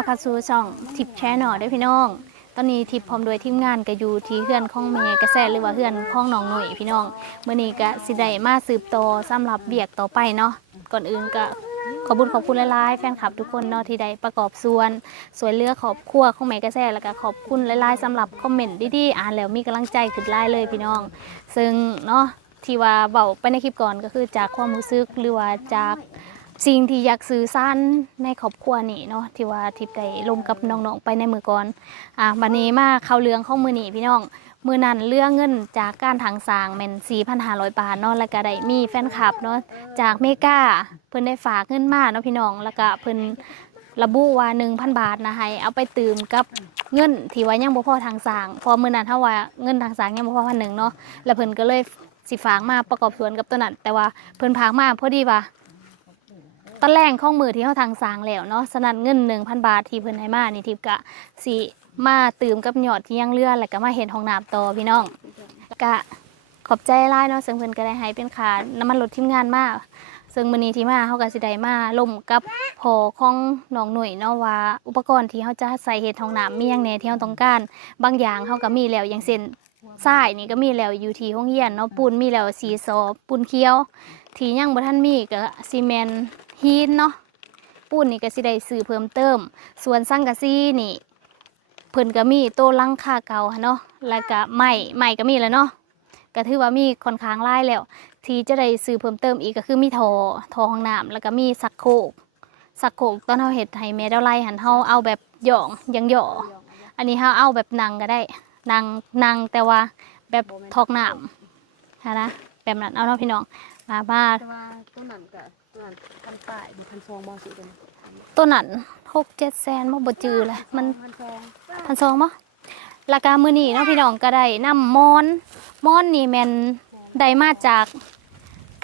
พี่น้องขอต้อนรับเข้าสู่ช่องทิปแชนแนลด้วยพี่น้อง ตอนนี้ทิปพร้อมโดวยทีมงานก็อยู่ที่เฮือนของแม่กระแสหรือว่าเฮือนของน้องหนุ่ยพี่น้องเมื่อนี้ก็สิได้มาสืบต่อสำหรับเบียกต่อไปเนาะก่อนอื่นก็ขอบคุญขอบคุณหลายๆแฟนคลับทุกคนเนาะที่ได้ประกอบส่วนสวยเลือกขอบครัวของแม่กระแสแล้วก็ขอบคุณหลายๆสำหรับคอมเมนต์ดีๆอ่านแล้วมีกำลังใจขึ้นไล่เลยพี่น้อง ซึ่งเนาะที่ว่าเบาไปในคลิปก่อนก็คือจากความรู้สึกหรือว่าจาก สิ่งที่อยากสื่อสารในครอบครัวนี่เนาะที่ว่าทิพย์ได้ลงกับน้องๆไปในมือก่อนอะบันนี้มาเข้าเรื่องของมือนี่พี่น้องมือนั้นเรื่องเงินจากการทางสางแม่น4,500 บาทเนาะแล้วก็ได้มีแฟนคลับเนาะจากเมกาเพิ่นได้ฝากเงินมาเนาะพี่น้องแล้วก็เพิ่นระบุว่า 1,000 บาทนะให้เอาไปตื่มกับเงินที่ว่ายังบ่พอทางสางพอมือนั้นเฮาว่าเงินทางสางยังบ่พอพันหนึ่งเนาะแล้วเพิ่นก็เลยสิฝากมาประกอบสวนกับตัวนั้นแต่ว่าเพิ่นพากมาพอดีว่า ตอนแรกข้องมือที่เขาทางสางแล้วเนาะสนัดเงิน1,000บาทที่เพิ่นให้มานี่ทิพกะสิมาตื่มกับหยอดที่ยังเลือแล้วก็มาเห็นห้องน้ำต่อพี่น้องกะขอบใจหลายเนาะซึ่งเพิ่นก็ได้ให้เป็นค่าน้ำมันรถทีมงานมาซึ่งมื้อนี้ที่มาเฮาก็สิได้มาล่มกับพอของน้องหน่วยเนาะว่า อุปกรณ์ที่เฮาจะใส่เฮ็ดห้องน้ำมีหยังแหน่ที่เฮาต้องการ บางอย่างเฮาก็มีแล้วอย่างเช่นทรายนี่ก็มีแล้วอยู่ที่ห้องเรียนเนาะปูนมีแล้วสีซอปูนเขียว ที่ยังบ่ทันมีก็ซีเมนต์ ฮีนเนาะปูนนี่ก็สิได้ซื้อเพิ่มเติม ส่วนสังกะสีนี่เพิ่นก็มีโตวหลังคาเก่าเนาะแล้วก็ไม้ไม้ก็มีแล้วเนาะก็ถือว่ามีค่อนข้างหลายแล้ว ที่จะได้ซื้อเพิ่มเติมอีกก็คือมีทอทอห้องน้ำแล้วก็มีสักโคกสักโคกตอนเฮาเฮ็ดให้แม่ดาไล่หันเฮาเอาแบบหย่องยังหย่ออันนี้เฮาเอาแบบนังก็ได้นางนางแต่ว่าแบบทอกน้ำนะนะแบบนั้นเอาเนาะพี่น้องมาบ้าแต่ว่าต้นนั้นกับต้นนั้นพันป้ายดูพันซองบอสิเป็นตัวนั้นหกเจ็ดแสนมาบ่จือเลยมันพันซองพันสองมั้ราคามือนี้เนาะพี่น้องก็ได้นำมอนมอนนี่แมนได้มาจาก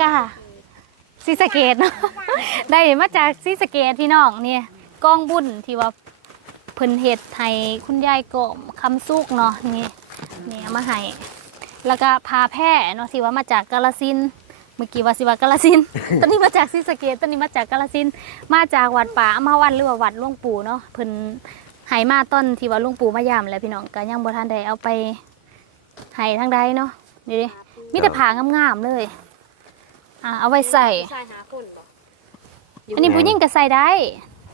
กาซีสะเกตเนาะได้มาจากซีสะเกตพี่น้องเนี่ยกองบุญที่ว่าเพิ่นเฮ็ดให้คุณยายกอมคำสุกเนาะนี่นี่เอามาให้แล้วก็พาแพร่เนาะที่ว่ามาจากกาลสินธุ์ เมื่อกี้ว่าสิว่ากาลสินธุ์ตอนนี้มาจากซีสะเกตตอนนี้มาจากกาลสินธุ์มาจากวัดป่าอำมวันหรือว่าวัดหลวงปู่เนาะเพิ่นใหายมาต้นที่ว่าลุงปู่มายามแล้วพี่น้องก็ยังบ่ทันได้เอาไปใหายทางใดเนาะเดี๋ยวดิมีแต่ผางามๆเลย อ่าเอาไว้ใส่ใช่หาคนบ่อันนี้ผู้หญิงก็ใส่ได้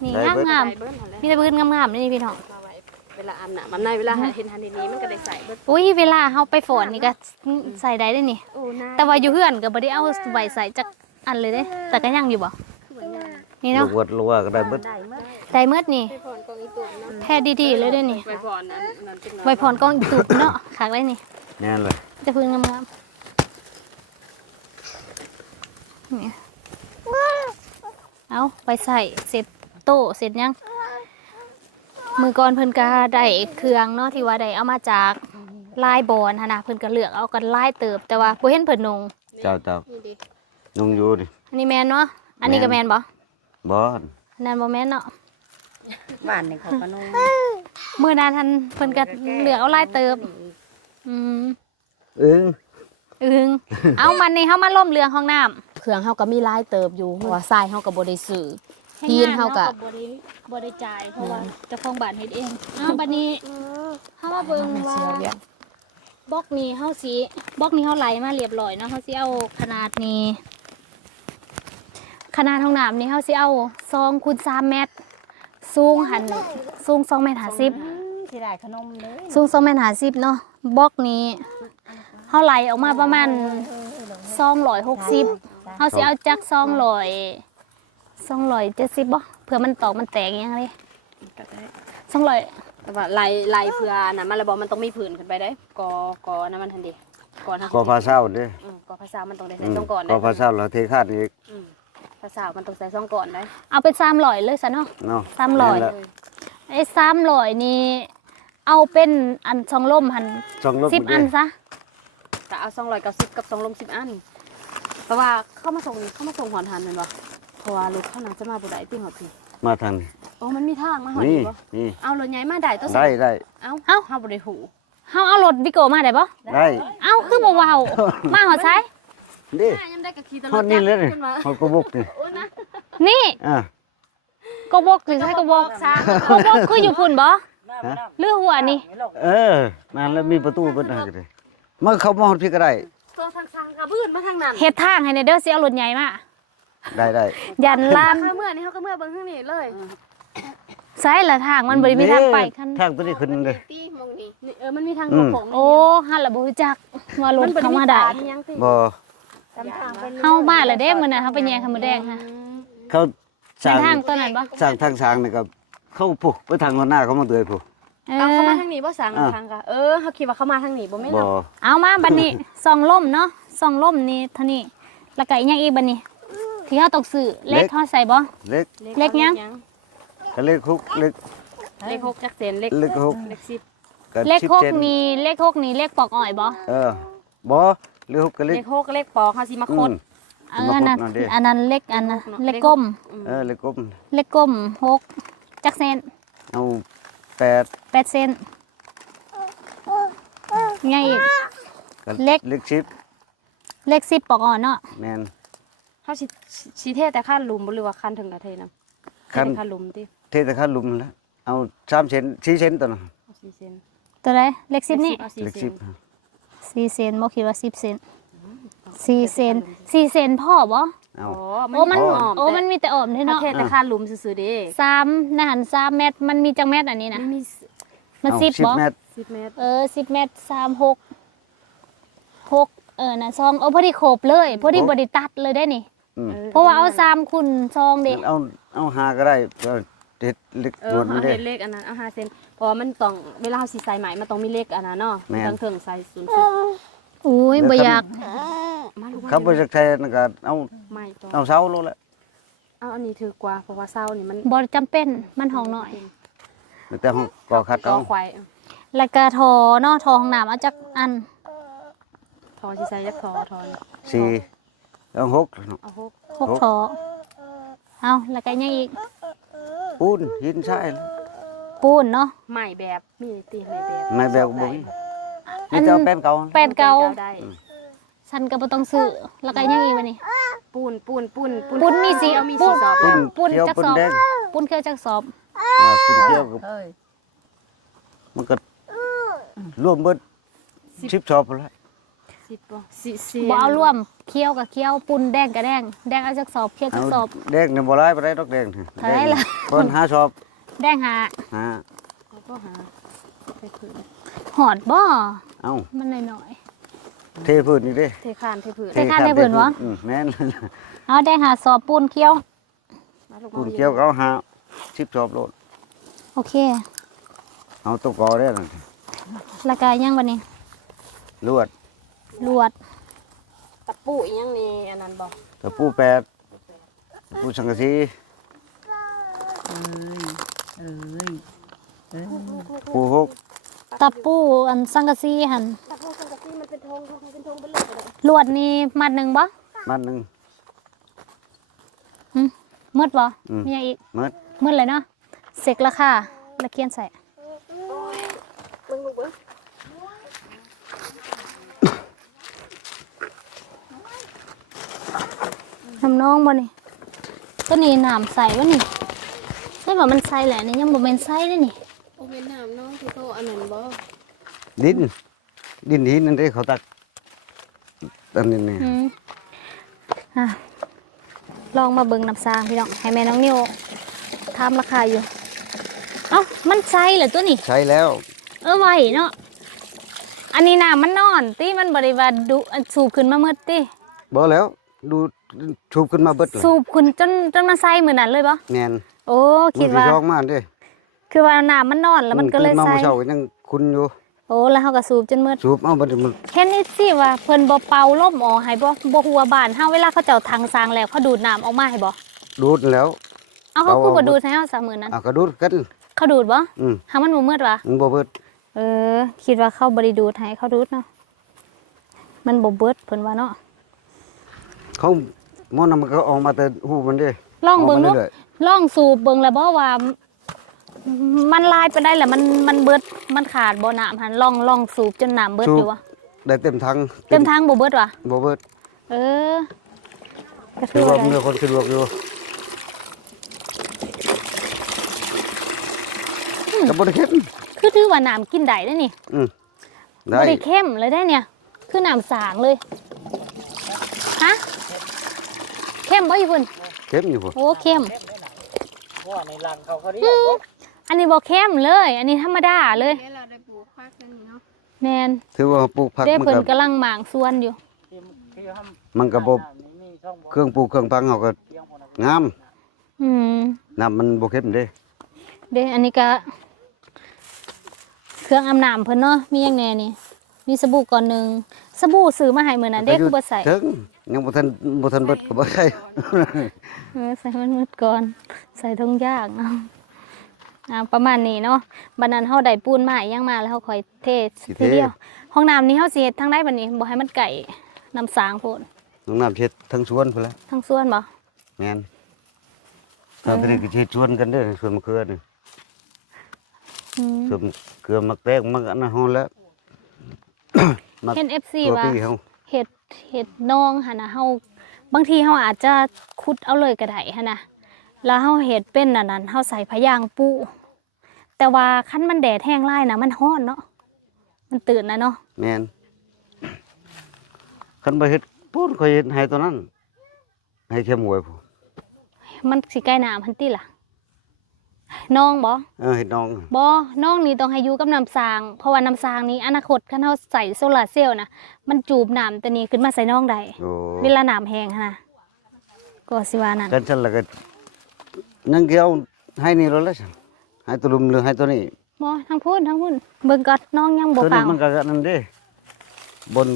นี่ได้งามเบิดงามๆมีแต่พื้นงามๆนี่พี่น้องมาไว้เวลาอาบน้ำมันในเวลาเห็นทันทีนี้มันก็ได้ใส่เบิดอุ้ยเวลาเฮาไปฝนนี่ก็ใส่ได้เด้นี่ โอ้น่าแต่ว่าอยู่เฮือนก็บ่ได้เอาไว้ใส่จักอันเลยเด้แต่ก็ยังอยู่บ่คือว่าง่ายนี่ลูเนาะกวัดลูกว่าก็ได้เบิดได้เมื่อได้เมิดนี่ ไปพรกองอีตุ่มเนาะแพ้ดีๆเลยเด้อนี่ไปพรนั้นนั้นเป็นไว้พรกองอีตุบเนาะคักได้นี่ แน่นเลยจะพื้นงามๆนี่เอาไปใส่เสร็จโต๊ะเสร็จยัง มือก่อนเพิ่นก็ได้เครื่องเนาะที่ว่าได้เอามาจากลายบอนหั้นนะเพิ่นก็เลือกเอากันลายเติบแต่ว่าบ่เห็นเพิ่นนงเจ้าเจ้านี่ดินุ่งอยู่ดิอันนี้แม่นเนาะอันนี้ก็แม่นบ่บอสอันนั้นบ่แม่นเนาะบ้านในเขาก็นุ่งมื้อนั้นท่านเพิ่นก็เลือกเอาลายเติบอืมเอิงอึงเอามันนี่เฮามาล่มเรื่องห้องน้ำเครื่องเฮาก็มีหลายเติบอยู่เพราะว่าทรายเฮาก็บ่ได้ซื้อ ทีนเฮาก็ บ่ได้บ่ได้จ่ายเพราะว่าเจ้าของบ้านเฮ็ดเองอ้าวบัดนี้เฮามาเบิ่งว่าเสียเวียกบล็อกนี้เฮาสิบล็อกนี้เฮาไหลมาเรียบร้อยเนาะเฮาสิเอาขนาดนี้ ขนาดห้องน้ำนี่เฮาสิเอา2คูณ3เมตร สูงหันสูง2เมตร50ที่ได้ขนมเลยสูง2เมตร50เนาะบล็อกนี้เฮาไหลออกมาประมาณ260เฮาสิเอาจัก 200 270บ่เผื่อมันตอกมันแตกอหยังเลยก็ได้200แต่ว่าลายลายเพื่อน่ะมันระบอกมันต้องมีผืนขึ้นไปได้กอกอน้ำมันทันดีกอทางก็พาเศร้าเด้อืมกอภาษามันต้องได้อืใส่มช่องก่อนก็ได้พาเศร้าแล้วเทคาดอีกอืมภาษามันต้องใส่ช่องก่อนได้เอาเป็น300เลยซะเนาะ เนาะสามร้อยแนละไอ้300นี่เอาเป็นอันช่องลมหันสองรถ10อันซะก็เอาสองร้อยเก้าสิบกับสองลมสิบอันเพราะว่าเข้ามาส่งเข้ามาส่งหอนหันเป็นบ่ เพราะว่ารถเข้าน่าจะมาบ่ได้ติ่งหอดพี่มาทางนี้โอ้มันมีทางมาหอดนี่นี่บ่นี่เอารถใหญ่มาได้ตัวได้ได้เอ้าเอ้า เฮาบ่ได้หูเฮาเอารถวิโกมาได้บ่ได้เอ้าคือบ่เว้ามาหอดซ้ายดิยังได้กับขี่ตลฮออดดนี่เลยจันี่กรขึ้นมาฮอดกระบุกนี่โอ้นะนี่อะก็บอกสิใช่ก็บอกก็บอกคืออยู่พุ่นบ่ฮะหรือหัวนี่เออนั่นแล้วมีประตูเปิดให้ก็ได้มันเข้ามาฮอดพี่ก็ได้ตัวทางทางกระบื้นมาทางนั้นเฮ็ดทางให้ในเด้อสิเอารถใหญ่มา ได้ได้ยันลานข้าเมื่อนี่เขาก็เมื่อเบิ่งทางนี้เลยใช่ละทางมันบ่ได้มีทางไปคันทางตัวนี้ขึ้นเลยตีมองนี่นี่เออมันมีทางอืมโค้งโอ้หันละบ่รู้จักว่ารถมันบ่ได้เข้ามีมาตาได้มีหยังติบ่ตามทางไปเฮามาแล้วเด้มื้อนั้นเฮาไปแย่งคำมแดงค่ะเขาสเป็ร้านงทางตัวนั้นบ่สร้างทางสร้างนี่ก็เข้าผู้ไปทางหัวหน้าเขามาเตือนผู้เอเอาเข้าอมาทางนี้บ่สั่งอะทางก็เออเขาคิดว่าเขามาทางนี้บ่แม่นบ่เนาะเอามาบัดนี้ซองล่มเนาะซองล่มนี่เท่านี้แล้วก็อีกอย่างอีกบัดนี้ ที่เฮาตกซื้อเล็กเฮาใส่บ่เล็กเล็กยังก็เล็กคุกเล็กเล็กหกจักเซนเล็กเล็กหกเล็กสิบก็เลขสิบหกซนนี่เลขหกนี่เลขปอกอ้อยบ่เออบ่เล็กหกก็เล็กเล็กหกเล็กปอกเขาสิมาอืคดมเอออันนั้นมาครบหน่อยดิอันนั้นเลขอันนั้นครบหน่อยเลขก้มเออเล็กกลมเลขก้มหกจักเซนเอาแปดแปดเซนไงอีกก็เล็กเล็กชิปเลขสิบปอกอ่อนเนาะแม่น เขาสิสิเทแต่ขั้นหลุมบ่หรือว่าขั้นถึงกระเทนำขั้นเทแต่ขั้นหลุมติเทแต่ข้าลุมแล้วเอาสามเซนสี่เซนตัวน่ะเอาสี่เซนตัวใดเลขสิบนี่เอาสี่เล็กเซชินปสี่เซนบ่คิดว่าสิบเซนสี่เซนสี่เซนพ่อบ่เอาโอ้โอ้มันหอมโอ้มันมีแต่อ่อมเด้เขาเนาะเทแต่ขั้นหลุมซื่อๆเด้สามในหันสามเมตรมันมีจังเมตรอันนี้นะมันมีมันเอาสิบบ่เมตรสิบเมตรเออสิบเมตรสามหกหก เออนะซองเอาพอดีครบเลยพอดีบไดิตัดเลยได้นี่ อืมออเพราะว่าเอาสามคุณซองเด็เอาเอาหาก็ได้เอาเด็ดเล็กเอหนอวดมันเอาได้ เห็นเลขอันนั้นเอาห้าเซนเพราะว่ามันต้องเวลาเราสิใส่ไหมมันต้องมีเลขอันนั้นเนาะแม่น ต้องถึงใส่ศูนย์สิบอุ้ยบ่อยากมาลูกครับบริษัทไทยนั่นก็เอาไม่ต้องเอาเสาโลดละเอาอันนี้ถือกว่าเพราะว่าเศร้านี่มันบ่จำเป็นมันห้องหน่อย แต่ห้องก่อขัดก็เอา ควายแล้วก็ทอเนาะทอห้องน้ำเอาจักอัน ทอสิใส่ยักทอทอนี่สี่เอาหกเอาหกหกทอเอาแล้วก็ยังอีกปูนหินทรายปูนเนาะใหม่แบบมีตีใหม่แบบไม่แบบบ่มีนี่จะเอาแป้นเก่าแปดเก่าได้ฉันก็บ่ต้องซื้อแล้วก็ยังอีกบัดนี้ปูนปูนปูนปูนมีสีเอามีปูสีนสอบปูนปูนเขียวจักปูนสอบแดงปูนเขียวจักสอบอ่าปูนเขียวกับมันก็รวมเบิดชิปชอบแล้ว สิบบ่สิสิบ่เอาร่วมเคี้ยวกับเคี้ยวปูนแดงกับแดงแดงเอาจักสอบเคี้ยวจัเอากสอบ แดงเนี่ยบ่ร้ายบ่ได้ดอกแดงเท่าไหร่ล่ะคนหาชอบแดงหาหาเอาก็หาไปผืนหอดบ่เอามันน้อย เทพื้นนี่เด้เทคานเทผืนเทคานเทพื้นวะ อืมแม่นๆเอาแดงหาสอบปูนเคี้ยว มาลูกปูนมาเขียวเขาหาชิปชอบโลดโอเค เอาตัวกอได้นั่นแล้วก็ยังบัดนี้ลวด ลวดตะปูอีหยังนี่อันนั้นบ่ตะปูแปดตะปูสังกะสีปูหกตะปูอันสังกะสีหั่นตะปูสังกะสีมันเป็นธงมันเป็นธงเป็นเลยก็ได้ลวดนี่มัดหนึงบ่มันหนึ่ง หึหมดบ่อืม มีหยังอีกเมิดหมดเลยเนาะเสกราคาแล้วเขียนใส่ เบิ่งลูกเบิ่ง น้ำน้องบ่นี่ตัวนี้น้ำใส่บ่นี่ใช่บ่มันใส่แหละนี่ยังบ่แม่นใส่เลยนี่โอ้แม่น้ำน้องที่เขาอันนั้นบ่ดินดินหินนั่นเด้เขาตักอันนี้นี่อืมอะลองมาเบิ่งน้ำซางพี่น้องให้แม่น้องนิวถามราคาอยู่ เอ้ามันใส่เหรอตัวนี้ ใช้แล้วเออไหวเนาะ อันนี้น้ำมันนอนติมันบริวาดูอันสูบขึ้นมาเมื่อติบ่แล้ว ดู ชูบขึ้นมาเบิดเลยสูบขึ้นจนจนมาใส่เหมือนนั้นเลยปะแน่นโอ้คิดว่ามันสิชองมากเด้คือว่าน้ำมันนอนแล้วมันก็เลยตื่มาใส่เมื่อเช้าก็ยังคุณอยู่โอ้แล้วเขาก็สูบจนเมื่อสูบเอาบัดนี้มันเห็นนี่สิว่าเพิ่นบ่เป่าลมออกให้บ่บ่หัวบานเฮาเวลาเขาเจ้าทางซางแล้วเขาดูดน้ำออกมาให้บ่ดูดแล้วเอาเขาเอาคือบ่เอาดูดให้เฮาซะมื้อนั้นอะก็ดูดกันเขาดูดบ่อืมหามันบ่มืดวะมันบ่เบิดเออ คิดว่าเขาบ่ได้ดูดให้เขาดูดเนาะมันบ่เบิดเพิ่นว่าเนาะเขาห มอนำมันก็ออกมาแต่หูมันเด้ลองเบิ่งกดูมารื่อยลองสูบเบิ่งแล้วบ่ว่า มันลายไปได้แหละมันมันเบิดมันขาดบ่น้ำหันลองลองสูบจนน้ำเบิดอยู่วะๆได้เต็มทังเต็มทางบ่เบิดวะบ่เบิดเออก็ถืคืออว่าว่ามีได้คนสะดวกอยู่ก็บ่ได้เข้มคือถือว่าน้ำกินได้ได้อนี่อืมบ่ได้ได้เข้มเลยได้เนี่ย คือน้ำสางเลยฮะเข้ มบ่อยู่พุ่นเข้มอยู่พุ่นโอ้เข้มว่าในรังเขาเขาเรียอืกมอันนี้บ่เข้มเลย อันนี้ธรรมดาเลยเราได้ปลูกพักกันนี่เนาะแมนถือว่าปลูกผักเด้มันเพิ่นก็กำลังหมางสวนอยู่ที่ที่ทำมันก็บ่มีช่องบ่เครื่องปลูกเครื่องพังเขาก็เลี้ยงคนละงามอืมน้ำมันบ่เข้มเด้เด้อันนี้ก็เครื่องอาบน้ำเพิ่นเนาะมีหยังแหน่นี่มีสบู่ก่อนหนึงสบู่ซื้อมาให้มื้อนั้นเด้คือบ่ใส่ถึง ยังบ่ทันบ่ทันเบิดก็บ่ใช่เออใส่มันมืดก่อน ใส่ทงยากเอาอ่าประมาณนี้เนาะบัดนั้นเฮาได้ปูนมาอีหยังมาแล้วเฮาค่อยเททีเดียว ห้องน้ำนี้เฮาสิเฮ็ดทางใดบัดนี้บ่ให้มันไก่น้ำสางโพดน้องน้ำเช็ดทั้งสวนพุ่นแหละทางสวนบ่แม่นตอนนี้ก็เช็ดสวนกันเด้อสวนมะเขือนี่อืมสวนมะเขือมักแตงมักอันนั้นฮอนแล้ว มักเห็น FC ตัวว่าพี่เฮา เห็ดเห็ดนองหั่นนะเฮาบางทีเฮาอาจจะขุดเอาเลยก็ได้หั่นนะแล้วเฮาเห็ดเป็นอันนั้นเฮาใส่พะยางปูแต่ว่าคันมันแดดแห้งไล่นะมันร้อนเนาะมันตื่นนะเนาะแม่นคันบ่เฮ็ดปูนก็เฮ็ดให้ตัวนั้นให้เข้มหวยผู้มันสิใกล้น้ำหันติล่ะ น้องบ่เออเฮ็ดน้องบ่น้องนี่ต้องให้อยู่กับน้ำสาง เพราะว่าน้ำสางนี้อนาคตคันเฮาใส่โซลาร์เซลล์นะมันจูบน้ำตัวนี้ขึ้นมาใส่น้องได้โอ้เวลาน้ำแห้งหั้นนะก็สิว่านั่นกันฉันแล้วก็นั่งเกี่ยวให้นี่แล้วล่ะให้ตัวลุมหรือให้ตัวนี้บ่ทั้งพูดทั้งพูดเบิ่งก่อนน้องยังบ่ตัวฟันี้งมันก็อันนั่นเด้บน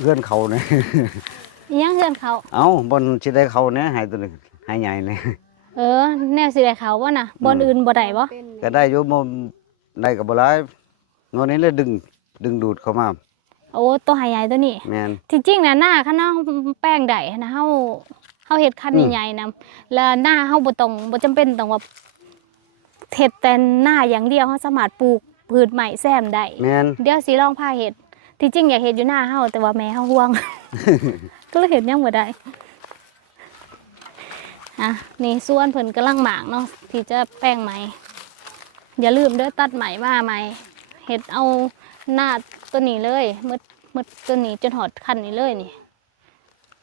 เพื่อนเขาเนี่ยอิหยังเฮือนเขา เอาบนสิได้เขาเนี่ยให้ตัวนี้ให้ใหญ่เนี่ย เออ แนวสิได้เขาบ่น่ะบอนอื่นบ่ได้บ่เป็นก็ได้อยู่บ่ได้ก็บ่หลายงอนนี้เลยดึงดึงดูดเข้ามา โอ้ตัวหายใหญ่ตัวนี้แม่นที่จริงน่ะหน้าคันเฮาแป้งได้นะเฮาเฮาเฮ็ดคันอืมใหญ่ๆนํแล้วหน้าเฮาบ่ต้องบ่จำเป็นต้องว่าเฮ็ดแต่หน้าอย่างเดียวเฮาสามารถปลูกพืชใหม่แซมได้แม่นเดี๋ยวสิลองพาเฮ็ดที่จริงอยากเฮ็ดอยู่หน้าเฮาแต่ว่าแม่เฮาห่วง ก็เลยเฮ็ดยังบ่ได้ อะนี่ส่วนเพิ่นกำลังหมางเนาะที่จะแป้งไหม อย่าลืมเด้อตัดไหมมาไหมเฮ็ดเอาหน้าตัวนี้เลยมืดมืดตัวนี้จนหอดคันนี้เลยนี่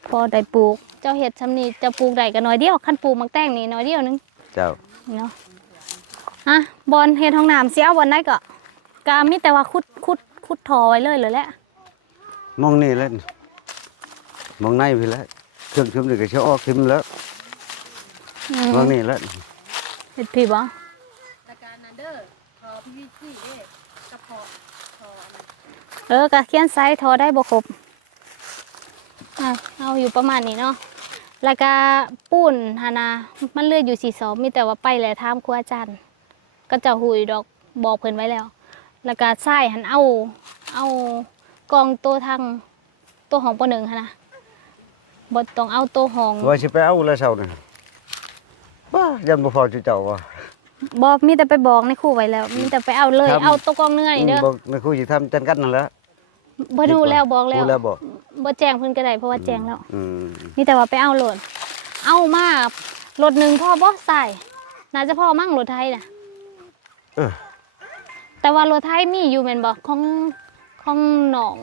พอได้ปลูก เจ้าเฮ็ดชำนี้เจะปลูกได้ก็น้อยเดียวคันปลูกมักแตงนี่น้อยเดียวหนึงเจ้าเนาะอะบอลเฮ็ดห้องน้ำเสียบอลได้ก็กามีแต่ว่าขุดขุดขุดทอไว้เลยเลยแหละมองนี่แหล้วมองในพี่แล้วเครื่องชุมนี่ก็สิออกขึ้นแล้ว อืมองมนี่แหล้วเฮ็ดพี่บ่ตะการนันเดอร์พอพี่ซี่เด้กระเพาะพอนะเออกะเขียนไซส์ทอได้บ่ครบอะเอาอยู่ประมาณนี้เนาะแล้วก็ปูนหานามันเหลืออยู่สี่สอบมีแต่ว่าไปแล้วถามครูอาจารย์ ก็เจะหุยดอกบอกเพิ่นไว้แล้ว แล้วก็ทรายหันเอาเอากองตัวทางตัวของปหนึ่งหันนะบ่ต้องเอาตัวของว่าสิไปเอาแล้วเช้านี่ บ้ายันบ่พอจุเจ้าว่าบอมีแต่ไปบอกในครู่ไว้แล้ว มีแต่ไปเอาเลยครับเอาตัวกองเนื้อนี่เด้อบอกในครูสิทำจันกันนั่นแหละบ่ดูแล้วบอกแล้วรู้แล้วบอกบ่แจ้งเพิ่นก็ได้เพราะว่าแจ้งแล้วอืมมีแต่ว่าไปเอาโหลด เอามารถหนึ่งพ่อบ่ใส่น่าจะพ่อมั่งรถไทยน่ะเออแต่ว่ารถไทยมีอยู่แม่นบ่ของของหนอง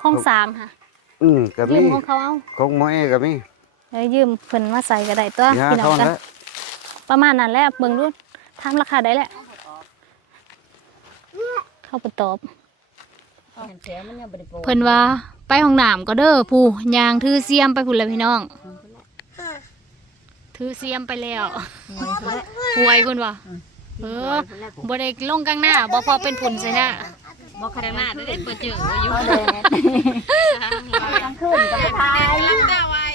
ของสางค่ะอืมก็ยืมีมของเขาเอาของหมอเอก็มีเอ้ยยืมเพิ่นมาใส่ก็ได้ตัวยาพี่น้อเขางกันแล้ว ประมาณนั้นแหละเบิ่งดูทำราคาได้แหละเข้าไปตอบเสียมันยังบ่ได้ปลูกเพิ่นว่าไปห้องน้ำก็เด้อผู้ยางถือเสียมไปพุ่นแล้วพี่น้องถือเสียมไปแล้วหวยพุ่นว่ะเออบ่ได้ลงกลางหน้าบ่พอเป็นผุนใส่หน้าบ่กลางหน้าได้ได้เปิดเจออยู่กลางคืนก็ไปทาย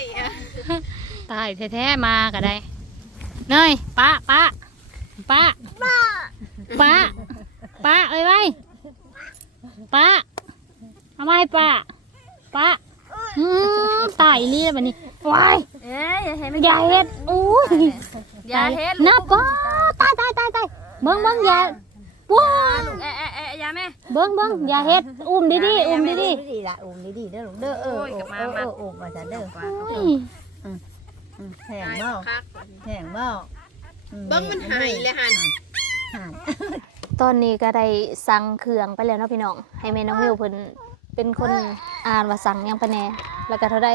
ตายแท้ๆมาก็ได้ เนยป้าป้าป้าป้าป้าเอ้ยไว้ป้าเอาไว้ป้าป้าอืมตายอีหลีแล้วบัดนี้ว้ายเอ้ยอย่าให้มันอย่าเฮ็ดอู้ยอย่าเฮ็ดนับก็ตายตายตายตายเบิ้งเบิ้งอย่าว้าเอ๊ะเอ๊ะเอ๊ะอย่าแม่เบิ้งเบิ้งอย่าเฮ็ดอุ้มดีดีๆอุ้มดีดีดีละอุ้มดีๆเด้อลูกเด้อเออเออเออเอออุ้มมาซะเด้อๆ อุ้ยอืมแห้งบ่แห้งบ่อืเบิ้งมันหายเลยหันหายตอนนี้ก็ได้สั่งเครื่องไปแล้วเนาะพี่น้อง ให้แม่น้องมิวเพิ่นเป็นคนอ่านว่าสั่งหยังไปแหน่แล้วก็เท่าใด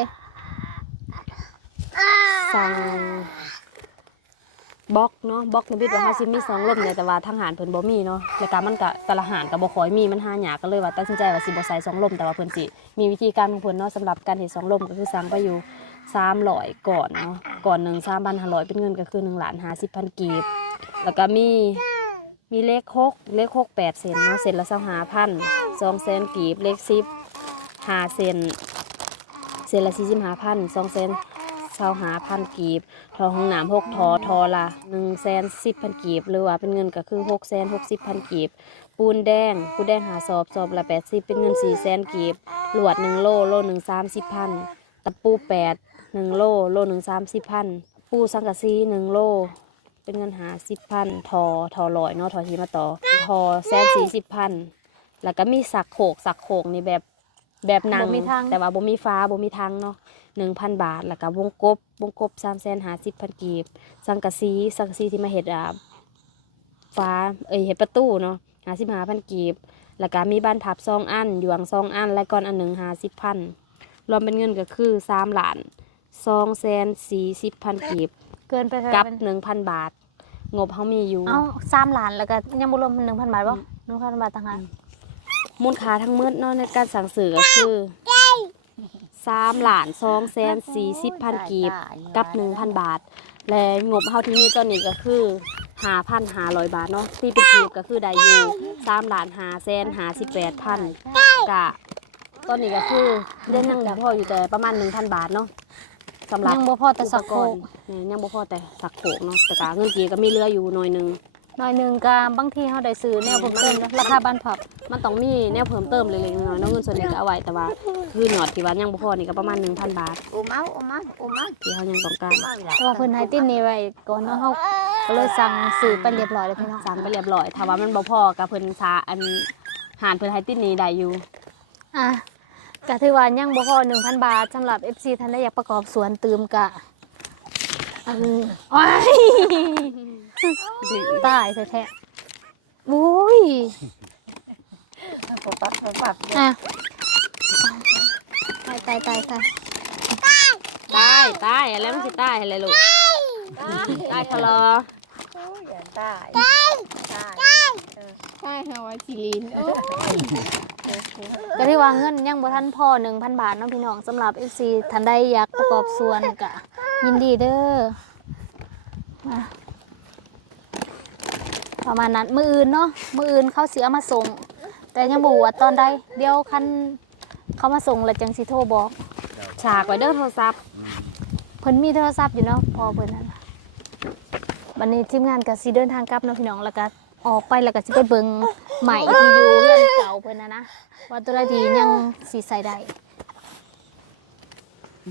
สั่งบล็อกเนาะบล็อกในบิดว่าเฮาสิมีสองลมเนี่ยแต่ว่าทางหารเพิ่นบ่มีเนาะแล้วก็มันก็แต่ละหารก็บ่ค่อยมีมันหายากก็เลยว่าตัดสินใจว่าสิบ่ใส่สองลมแต่ว่าเพิ่นสิมีวิธีการของเพิ่นเนาะสำหรับการเฮ็ดสองลมก็คือสั่งไปอยู่ 300ก่อนเนาะก่อนหนึ่ง3,500เป็นเงินก็คือ1ล้าน50,000กีบ แล้วก็มีมีเลข6เลข6 8เซนเนาะเซนละ25,000 2เซนกีบเลข10 5เซนเซนละ45,000 2เซนเศร้าหาพันกีบ ทอห้องน้ำหกทอทอละหนึ่งแสนสิบพันกีบ หรือว่าเป็นเงินก็คือหกแสนหกสิบพันกีบ ปูนแดง ปูนแดงหาสอบสอบละแปดสิบเป็นเงินสี่แสนกีบ หลวดหนึ่งโลโลหนึ่งสามสิบพัน ตะปูแปด หนึ่งโลโลหนึ่งสามสิบพันปูสังกะสีหนึ่งโล เป็นเงินหาสิบพันทอทอลอยเนาะทอทีมาต่อทอแสนสี่สิบพันแล้วก็มีสักโขกสักโขกนี่แบบแบบหนังบ่มีทางแต่ว่าบ่มีฟ้าบ่มีทางเนาะหนึ่งพันบาท แล้วก็วงกบวงกบสามแสนหาสิบพันกีบ สังกะสีสังกะสีที่มาเห็ดอ่าฟ้าเอ้ยเห็ดประตูเนาะหาสิบหาพันกีบ แล้วก็มีบ้านพับซองอันหยวงซองอันและก้อนอันหนึ่งหาสิบพันรวมเป็นเงินก็คือสามล้าน สองแสนสี่สิบพันกีบเกินไปเท่าไหกัร่บเป็นหนึ่งพันบาท งบเขามีอยู่ เอ้า3ล้านแล้วก็ยังบ่รวม1,000บาทบ่1,000บาทต่างหากมูลค่าทั้งหมืดเนาะในการสั่งซื้อก็คือสามล้านสองแสนสี่สิบพันกีบกับหนึ่งพันบาท และงบเฮาที่มีตอนนี้ก็คือหาพันหาร้อยบาทเนาะตีเป็นกีบก็คือได้อยู่สามล้านหาแสนหาสิบแปดพันกะตอนนี้ก็คือเดือนยังบ่พออยู่แต่ประมาณหนึ่งพันบาทเนาะ สำหรับยังบ่พอแต่สักโคกอุปรณ์เนี่ยยังบ่พอแต่สักโขกเนาะแต่กะเงินกีบก็มีเหลืออยู่หน่อยหนึง หน่อยหนึงก็บางทีเฮาได้ซื้อแนวเพิ่มเติมเนาะราคาบ้านพับมันต้องมีแนวเพิ่มเติมเล็กๆน้อยๆเนาะเงินส่วนนี้ก็เอาไว้แต่ว่าคือหยอดที่ว่ายังบ่พอนี่ก็ประมาณ1,000 บาทโอ้มาโอ้มาโอ้มาที่เขายังต้องการแต่ว่าเพิ่นให้ติดนี้ไว้ก่อนเนาะเฮาก็เลยสั่งซื้อไปเรียบร้อยแล้วพี่น้องสั่งไปเรียบร้อยถ้าว่ามันบ่พอกับเพิ่นซาอันหารเพิ่นให้ติดนี้ได้อยู่ อะ ก็ถือว่ายังบ่พอ1,000 บาทสำหรับ FC ท่านใดอยากประกอบสวนเติมกะอันโอ้ยตายแท้ๆอุ้ยปปับปปับอะตายตายตายตายตายตายอะไรมันสิตายอะไรลูกตายคลออย่าตายตายใช่ค่ะว่าสิลินโอ้ ก็ที่ว่าเงินยังบ่ทันพ่อ1,000 บาทเนาะพี่น้องสำหรับ FC ท่านใดอยากประกอบส่วนก็ยินดีเด้อมาประมาณนั้นมืออื่นเนาะมืออื่นเขาเสียมาส่ง แต่ยังบว่าตอนใดเดี๋ยวคันเขามาส่งแล้วจังสิโทรบอกฉากไว้เด้อโทรศัพท์เพิ่นมีโทรศัพท์อยู่เนาะพอเพิ่นนั่นวันนี้ทีมงานก็สิเดินทางกลับเนาะพี่น้องแล้วก็ออกไปแล้วก็สิไปเบิ่ง ใหม่ที่อยู่เรือนเก่าเพิ่นนะนะว่าตัวใดที่ยังสิใส่ได้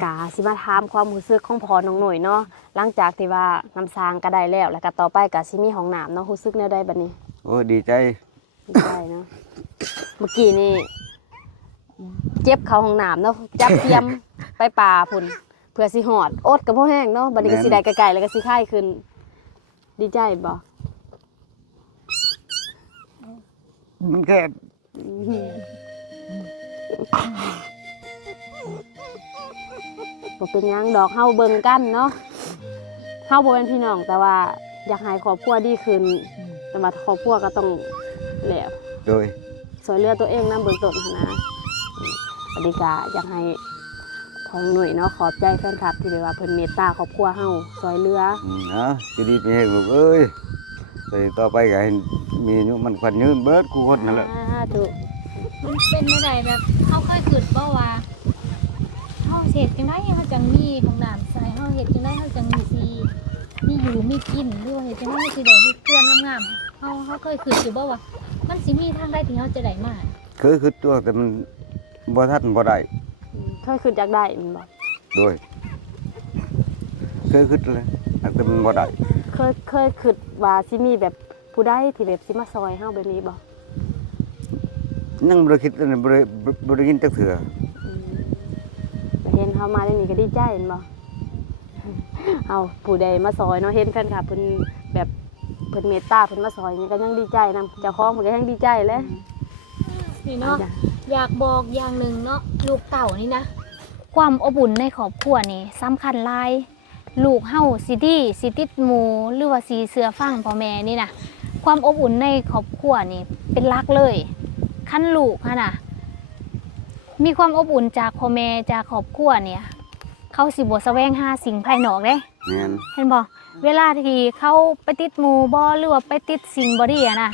กาสิมาถามความรู้สึกของพ่อน้องหน่อยเนาะหลังจากที่ว่าน้ำสร้างก็ได้แล้ว แล้วก็ต่อไปก็สิมีห้องน้ำเนาะรู้สึกแนวใดบัดนี้โอ้ดีใจได้เนาะเมื่อกี้นี่เจ็บเข้าห้องน้ำเนาะจับเทียมไปป่าพุ่นเพื่อสิหอดอดกับพ่อแห้งเนาะบัดนี้ก็สิได้ไกลๆแล้วก็สิไข้ขึ้น ดีใจบ่ มันแค่บ่เป็นหยังดอกเฮาเบิ่งกันเนาะเฮาบ่เป็นพี่น้องแต่ว่าอยากให้ครอบครัวดีขึ้น แต่ว่าครอบครัวก็ต้องแหล้ว โดย สวยเรือตัวเองนะเบื้องต้นหั้นนะอืมปฏิกาอยากให้พองหน่วยเนาะขอบใจแฟนคลับที่แบบว่าเพิ่นเมตตาครอบครัวเฮาสวยเรือ อืมเอาจะดีไปให้ลูกเอ้ย ไปต่อไปก็ให้มีอายุมันขวัญยืนเบิดกูคนนั่นแหละสาธุมันเป็นไม่ได้แบบเขาเคยคิดบ่ว่าเขาเฮ็ดจังไดเขาจังมีของน้ำใส่เขาเฮ็ดจังไดเขาจังมีสีมีอยู่มีกินหรือว่าเฮ็ดจังไดสิได้เฮ็ดเครื่องงามๆเขาเขาเคยคิดอยู่บ่ว่า มันสิมีทางใดที่เขาจะได้มาเคยคือตัวแต่มันบ่ทันบ่ได้อืมเคยขึ้นจากได้แมันบ่โดยเคยคือเลยแต่มันบ่ได้เค ยเคยคิดว่าสิมีแบบผู้ใดที่แบบสิมาซอยเฮาแบบนี้บ่ยังบ่ได้คิดเลยบ่ได้บ่ได้ยินจักเถื่ออืมแต่เห็นเฮามาได้นี่ก็ดีใจแม่นบ่เอาผู้ใดมาซอยเนาะเห็นแฟนคลับเพิ่นแบบเพิ่นเมตตาเพิ่นมาซอยนี่ก็ยังดีใจนํเจ้าของเพิ่นก็ยังดีใจแหล้วนี่เนาะอยากบอกอย่างหนึ่งเนาะลูกเต่านี่นะ ความอบอุ่นในครอบครัวนี่สำคัญหลาย ลูกเฮาสิดีสิติดหมูหรือว่าสีเสือฟังพ่อแม่นี่นะความอบอุ่นในครอบครัวนี่เป็นหลักเลยขั้นลูกค่ะนะมีความอบอุ่นจากพ่อแม่จากครอบครัวเนี่ยเขาสิบ่แสวงหาสิ่งภายนอกเด้แม่นเห็นบ่เวลาที่เขาไปติดหมูบอหรือว่าไปติดสิ่งบอดี้อะนะ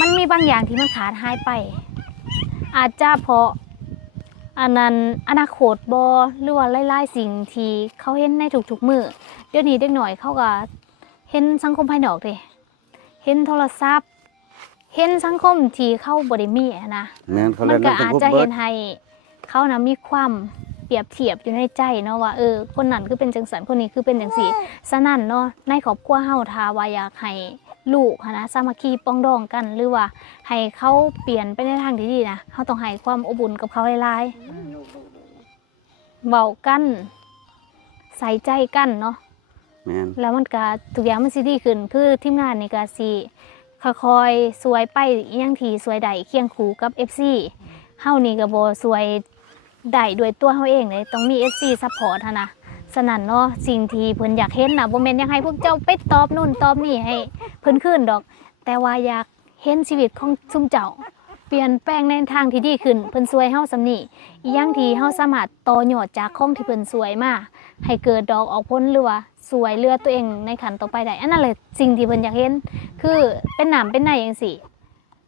มันมีบางอย่างที่มันขาดหายไป อาจจะเพราะ อันนั้นอนาคตบอหรือว่าไล่ๆสิ่งที่เขาเห็นในทุกๆมือเดี๋ยวนี้เด็กหน่อยเขาก็เห็นสังคมภายนอกเด้เห็นโทรศัพท์ เห็นสังคมที่เขาบริมีอะนะแม่นเขามัเล่นนก็น้ำตะอาจกุบจะเบิเห็ดนให้เขานะมีความเปรียบเทียบอยู่ในใจเนาะว่าเออคนนั้นคือเป็นจังสันคนนี้คือเป็นจังสีสนั่นเนาะในครอบครัวเฮาทาว่าอยากให้ ลูกหั้นนะสามัคคีปรองดองกันหรือว่าให้เขาเปลี่ยนไปในทางที่ดีนะเฮาต้องให้ความอบอุ่นกับเขาหลายๆเบากันใส่ใจกันเนาะแม่นแล้วมันก็ทุกอย่างมันสิดีขึ้น คือทีมงานนี่ก็สิค่อยๆสวยไปอหยังทีสวยใดเคียงคู่กับ FC เฮานี่ก็บ่สวยได้ด้วยตัวเฮาเองเลยต้องมี FC ซัพพอร์ตหั้น นะสนั่นเนาะสิ่งที่เพิ่นอยากเห็นนะบ่แม่นอยากให้พวกเจ้าไปตอบนู่นตอบนี่ให้เพิ่นขึ้นดอก แต่ว่าอยากเห็นชีวิตของซุมเจ้า เปลี่ยนแปลงในทางที่ดีขึ้นเพิ่นสวยเฮาสำนี้อีหยังที่เฮาสามารถต่อยอดจากของที่เพิ่นสวยมาให้เกิดดอกออกผลหรือว่าสวยเลือตัวเองในขันต่อไปได้อันนั้นเลยสิ่งที่เพิ่นอยากเห็น คือเป็นหนามเป็นในอย่างสิ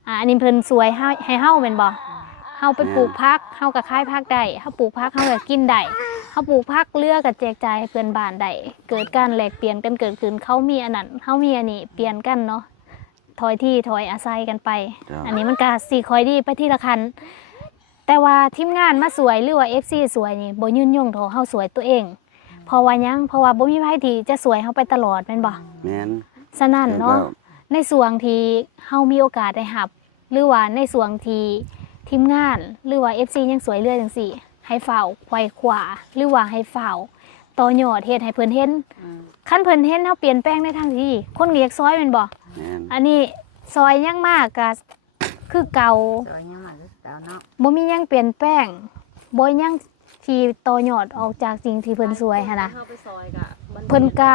อ่าอันนี้เพิ่นสวยให้ให้เฮาเป็นบ่าไปปลูกพักเฮาก็ขายพักได้เฮาปลูกพักเฮาก็กินได้เฮาปลูกพักเลือก็แจกจ่ายให้เพื่อนบ้านได้เกิดการแลกเปลี่ยนกันเกิดขึ้นเขามีอันนั้นเฮามีอันนี้เปลี่ยนกันเนาะถอยที่ถอยอาศัยกันไปจ้ะอันนี้มันก็สีคอยดีไปที่ละคัน แต่ว่าทีมงานมาสวยหรือว่า FC สวยนี่บ่ยืนยงเท่าเฮาสวยตัวเองเพราะว่าหยังเพราะว่าบ่มีไผที่จะสวยเฮาไปตลอดแม่นบ่แม่นฉะนั้นเนาะแล้วในส่วนที่เฮามีโอกาสได้หับ หรือว่าในส่วนที่ ทีมงานหรือว่า FC ยังสวยเรื่อยจังซี่ให้ฝ่าวไขว่ขวาหรือว่าให้ฝ่าวต่อยอดเฮ็ดให้เพิ่นเห็นคันเพิ่นเห็นเฮาเปลี่ยนแปลงในทางที่ดีคนเรียกซอยแม่นบ่แม่นอันนี้ซอยยังมากก็คือเก่าสวยยังมันเต่าเนาะบ่มีหยังเปลี่ยนแปลงบ่ยังที่ต่อยอดออกจากสิ่งที่เพิ่นสวยหั่นน่ะเพิ่นกะ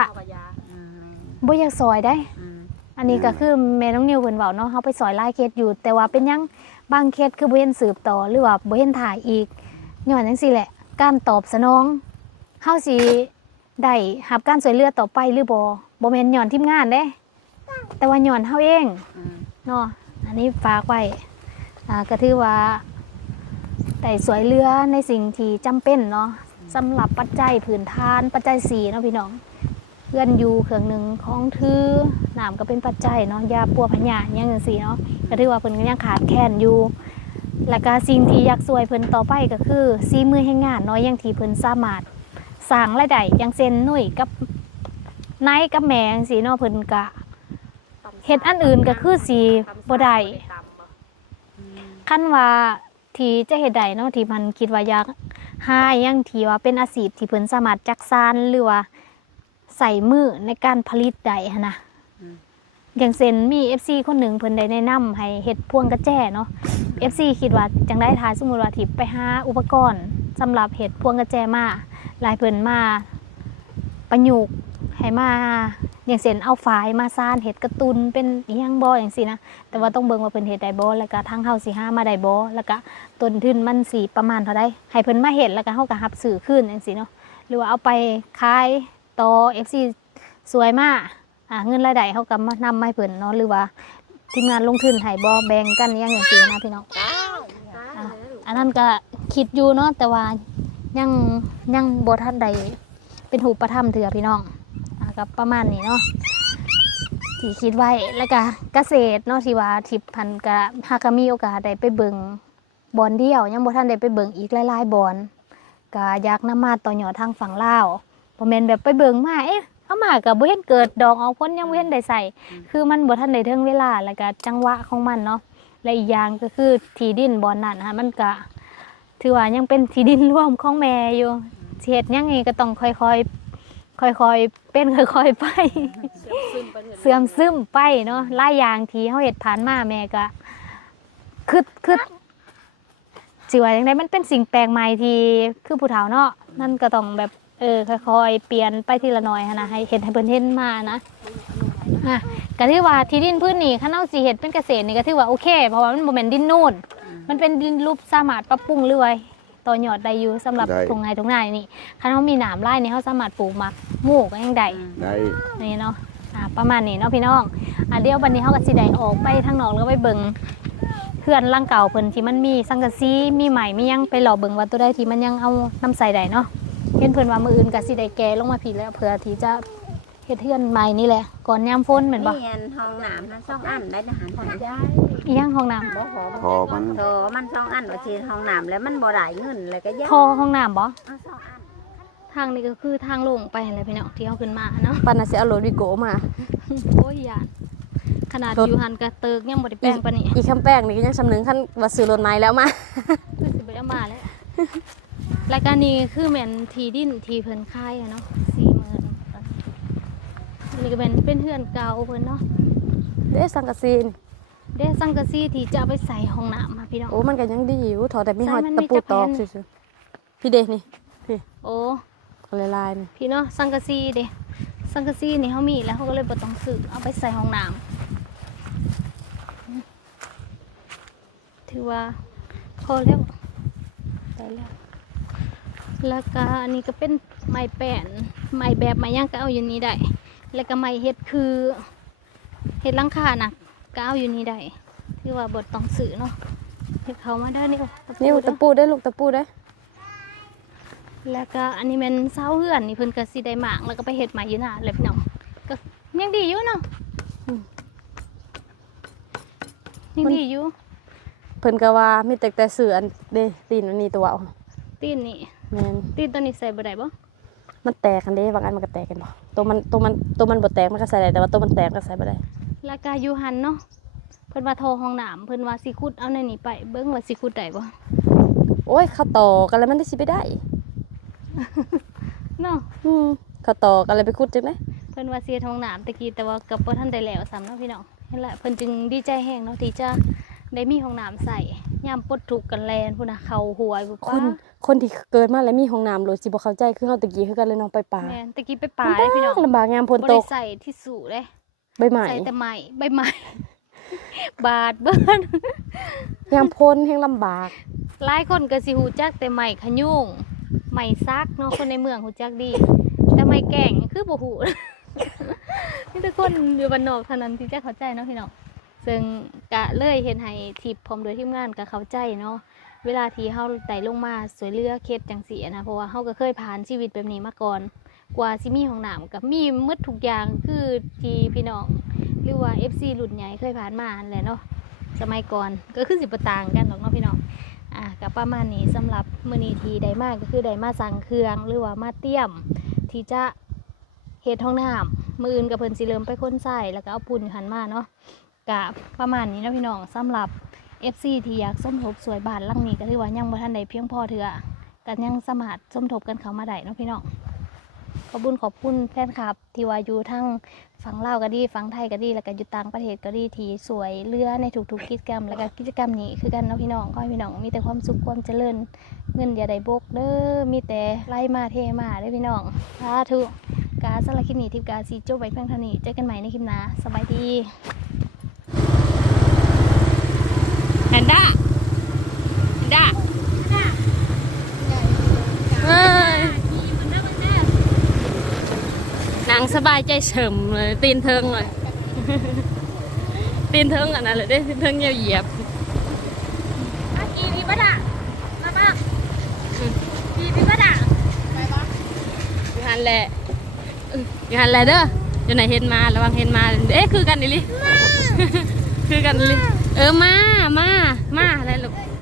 อืมบ่อยากซอยได้อืมอันนี้ก็คือแม่น้องนิวเพิ่นเว้าเนาะเฮาไปซอยหลายเคสอยู่ แต่ว่าเป็นหยัง บางเคสคือบ่เห็นสืบต่อหรือว่าบ่เห็นถ่ายอีกย้อนจังซี่แหละ การตอบสนองเฮาสิได้รับการช่วยเหลือต่อไปหรือบ่บ่แม่นย้อนทีมงานเด้ แต่ว่าย้อนเฮาเองอืมเนาะอันนี้ฝากไว้อ่าก็ถือว่าได้สวยเรือในสิ่งที่จำเป็นเนาะสำหรับปัจจัยพื้นฐานปัจจัยสีเนาะพี่น้อง เพื่อนอยู่เครื่องหนึ่งของถือน้ำก็เป็นปัจจัยเนาะยาปัวพญาอย่างจังซี่เนาะก็ถือว่าเพิ่นก็ยังขาดแคลนอยู่แล้วก็สิ่งที่อยากสวยเพิ่นต่อไปก็คือซีมือแห่งานเนาะอย่างที่เพิ่นสามารถสร้างรายได้อย่างเช่นหนุ่ยกับนายกับแม่จังซี่เนาะเพิ่นก็เฮ็ดอันอื่นก็คือสิบ่ได้คันว่าที่จะเฮ็ดได้เนาะที่มันคิดว่าอยากหาอหยังที่ว่าเป็นอาชีพที่เพิ่นสามารถจักสานหรือว่า ใส่มือในการผลิตได้หันนะอย่างเช่นมี FC คนหนึ่งเพิ่นได้แนะนำให้เฮ็ดพวงกระแจเนาะ FC คิดว่าจังได้ทายสมมุติว่าที่ไปหาอุปกรณ์สำหรับเฮ็ดพวงกระแจมาหลายเพิ่นมาประยุกต์ให้มาอย่างเช่นเอาฝายมาซ่านเห็ดกระตุนเป็นอิหยังบ่อย่างสินะแต่ว่าต้องเบิ่งว่าเพิ่นเฮ็ดได้บ่แล้วก็ทางเฮาสิหามาได้บ่แล้วก็ต้นทุนมันสิประมาณเท่าใดให้เพิ่นมาเฮ็ดแล้วก็เฮาก็รับซื้อคืนจังซี่เนาะหรือว่าเอาไปขาย ต่อ FC สวยมากอ่าเงินรายได้เฮาก็มานำมาให้เพิ่นเนาะหรือว่าทีมงานลงทุนให้บ่แบ่งกันอหยังจังซี่นะพี่น้องอะอันนั้นก็คิดอยู่เนาะแต่ว่ายังยังบ่ทันได้เป็นหูปธรรมเถื่อพี่น้องอะก็ประมาณนี้เนาะที่คิดไว้แล้วก็เกษตรเนาะที่ว่าทิพพันก็หากมีโอกาสได้ไปเบิงบอนเดียว ยังบ่ทันได้ไปเบิงอีกหลายๆบอนก็อยากนำมาต่อยอดทางฝั่งลาว บ่แม่นแบบไปเบิงมาเอ๊ะเอามาก็บ่เห็นเกิดดอกออกผลยังบ่เห็นได้ใส่คือมันบ่ทันได้ถึงเวลาแล้วก็จังหวะของมันเนาะและอีกอย่างก็คือที่ดินบอนนั้นฮะมันก็ถือว่ายังเป็นที่ดินร่วมของแม่อยู่สิเฮ็ดหยังไงก็ต้องค่อยๆค่อยๆเป็นค่อยๆไป เสื่อมซึมไปเนาะหลายอย่างที่เฮาเฮ็ดผ่านมาแม่ก็คือคือสิว่าจังไดมันเป็นสิ่งแปลกใหม่ที่คือผู้เฒ่าเนาะนั่นก็ต้องแบบ เออค่อยๆเปลี่ยนไปทีละหน่อยหั้นนะให้เฮ็ดให้เพิ่นเห็นมานะอะก็ถือว่าที่ดินพื้นนี้คันเฮาสิเฮ็ดเป็นเกษตรนี่ก็ถือว่าโอเค เพราะว่ามันบ่แม่นดินนูนมันเป็นดินรูปสามารถปรับปรุงเรื่อยต่อยอดได้อยู่สำหรับได้ ตรงไหนตรงไหนนี่คันเฮามีหนามไร่นี่เฮาสามารถปลูกหมักหมู่ก็ยังได้ ได้นี่เนาะอ่าประมาณนี้เนาะพี่น้องอ่าเดี๋ยววันนี้เขาก็สิได้ออกไปทางนอกแล้วก็ไปเบิ่งเพื่อนร่างเก่าเพิ่นที่มันมีสังกะสีมีใหม่มีหยังไปหล่อเบิ่งว่าตัวใดที่มันยังเอาน้ำใส่ได้เนาะ เห็นเพิ่นว่ามื้ออื่นก็สิได้แก่ลงมาพี่แล้วเพื่อที่จะเฮ็ดเฮือนใหม่นี่แหละก่อนยามฝนแม่นบ่นี่อันห้องน้ำนั้นสองอันได้ทหารผ่านได้อีหยังห้องน้ำบ่หอพอมันโธมันสองอันว่าสิห้องน้ำแล้วมันบ่ได้เงินแล้วก็ยากทอห้องน้ำบ่เอาสองอันทางนี้ก็คือทางลงไปนั่นแหละพี่น้องที่เฮาขึ้นมาเนาะปานน่ะสิเอารถวิโกมา โอ้ยยานขนาดรถอยู่หันกระเติกยังบ่ได้แปลงปานนี้อีคำแป้งนี่ก็ยังสำนึงคันว่าซื้อรถใหม่แล้วมาคือสิไปเอามาแล้ว รายการนี้คือแม่นทีดินทีเพิ่นค่ายอะเนาะสี่หมื่นอันนี้ก็เป็นเป็นเฮือนเก่าเพิ่นเนาะเด้สังกะสีนเด้สังกะสีที่จะเอาไปใส่ห้องน้ำมาพี่น้องโอ้มันก็ยังดีอยู่ถอดแต่มีหอยใส่มันมีตะปูตอกจักแผ่นซื่อๆพี่เด้นี่โอ้ก็ลายๆนี่พี่เนาะสังกะสีเด้สังกะสีนี่เขามีแล้วเขาก็เลยบ่ต้องซื้อเอาไปใส่ห้องน้ำถือว่าพอแล้วได้แล้ว แล้วก็อันนี้ก็เป็นไม้แป้นไม้แบบไม้ย่างก็เอาอยู่นี้ได้ แล้วก็ไม้เฮ็ดคือเฮ็ดหลังคาน่ะก็เอาอยู่นี้ได้ที่ว่าบทต้องซื้อเนาะเฮ็ดเขามาได้นี่นิ้วตะปูได้ลูกตะปูได้ แล้วก็อันนี้เป็นเสาเฮือนนี่เพิ่นก็สิได้หมางแล้วก็ไปเฮ็ดใหม่อยู่น่ะเลยพี่น้องก็ยังดีอยู่เนาะอืมยังดีอยู่เพิ่นก็ว่ามีแต่แต่ซื้ออันเด้ตีนอันนี้ตัวเอาตีนนี่ แม่นตีนตัวนี้ใส่บ่ได้บ่มันแตกกันเด้บางอันมันก็แตกกันบ่ตัวมันตัวมันตัวมันบ่แตกมันก็ใส่ได้แต่ว่าตัวมันแตกก็ใส่บ่ได้แล้วก็อยู่หันเนาะเพิ่นว่าโทรห้องน้ำเพิ่นว่าสิขุดเอาในนี่ไปเบิ่งว่าสิขุดได้บ่โอ้ยเขาต่อกันแล้วมันได้สิไปได้เนาะอืมเขาต่อกันเลยไปขุดจังได๋เพิ่นว่าเสียท้องน้ำตะกี้แต่ว่ากับบ่ทันได้แล้วซ้ำเนาะพี่น้องนั่นแหละเพิ่นจึงดีใจแฮงเนาะที่จะ ได้มีห้องน้ำใส่ยามปลดทุกข์กันแลนพุ่นน่ะเข้าหัวอยู่คป้านคนที่เกิดมาแล้วมีห้องน้ำโลดสิบ่เข้าใจคือเฮาตะกี้คือกันเลยน้องไปป่าแม่นตะกี้ไปป่าได้พี่น้องลำบากยามฝนบ่ตได้กใส่ที่สูเด้ใบไม้ใส่แต่ไม้ใบไม้ บาดเบิ่นยามพ้นแห่งลำบาก หลายคนก็สิฮู้จักแต่ไม้ขยุงไม้ซักเนาะคนในเมืองฮู้จักดี แต่ไม้แก่งคือบ่ฮู้ นี่ทุกคนอยู่บ้านนอกเท่านั้นที่จะเข้าใจเนาะพี่น้อง ซึ่งกะเลยเห็นให้ทิปพร้อมโดยทีมงานก็เขาใจเนาะเวลาที่เฮาไต่ลงมาสวยเรือเคสจังซี่อะนะเพราะว่าเฮาก็เคยผ่านชีวิตแบบนี้มาก่อน กว่าสิมีห้องหน้ำกับมีหมดทุกอย่างคือทีพี่น้องหรือว่า FC รุ่นใหญ่เคยผ่านมาแหละเนาะสมัยก่อนก็คือสิบ่ต่างกันหรอกเนาะพี่น้องอะกับประมาณนี้สำหรับมือนีทีไดมากก็คือไดมาสั่งเครื่องหรือว่ามาเตรียม ที่จะเฮ็ดห้องน้ำมืออื่นกับเพิ่นสิเริ่มไปค้นใส่แล้วก็เอาปุ่นหันมาเนาะ กะประมาณนี้นะพี่น้องสำหรับ FC ที่อยากสมทบสวยบานลังนี้ก็ถือว่ายังบ่ทันได้เพียงพอเถื่อกันยังสามารถสมทบกันเข้ามาได้นะพี่น้องขอบุญขอบคุณแฟนคลับ ที่ว่าอยู่ทั้งฝั่งลาวก็ดีฝั่งไทยก็ดี แล้วก็อยู่ต่างประเทศก็ดีที่สวยเรือในทุกๆกิจกรรม แล้วก็กิจกรรมนี้คือกันเนาะพี่น้องขอให้พี่น้องมีแต่ความสุขความเจริญ เงินอย่าได้บกเด้อมีแต่ไล่มาเทมาเด้อพี่น้องสาธุกาสารบคลิปนี้ทิพกาซีโจ้ไว้เพียงเท่านี้เจอกันใหม่ในคลิปหน้าสบายดี แพนด้าแพนด้าเอ้ยนางสบายใจเฉมเลยตีนเทิงเลยตีนเทิงอันนั้นเลยได้ตีนเทิงเหยียบเหยียบกีพีบัดอะมามากีพีบัดอะอยู่หันแหละอยู่หันแหละเด้ออยู่ไหนเห็นมาระวังเห็นมาเอ๊ะคือกันนี่ลิคือกันนี่ลิ เออมา มา มาอะไรลูก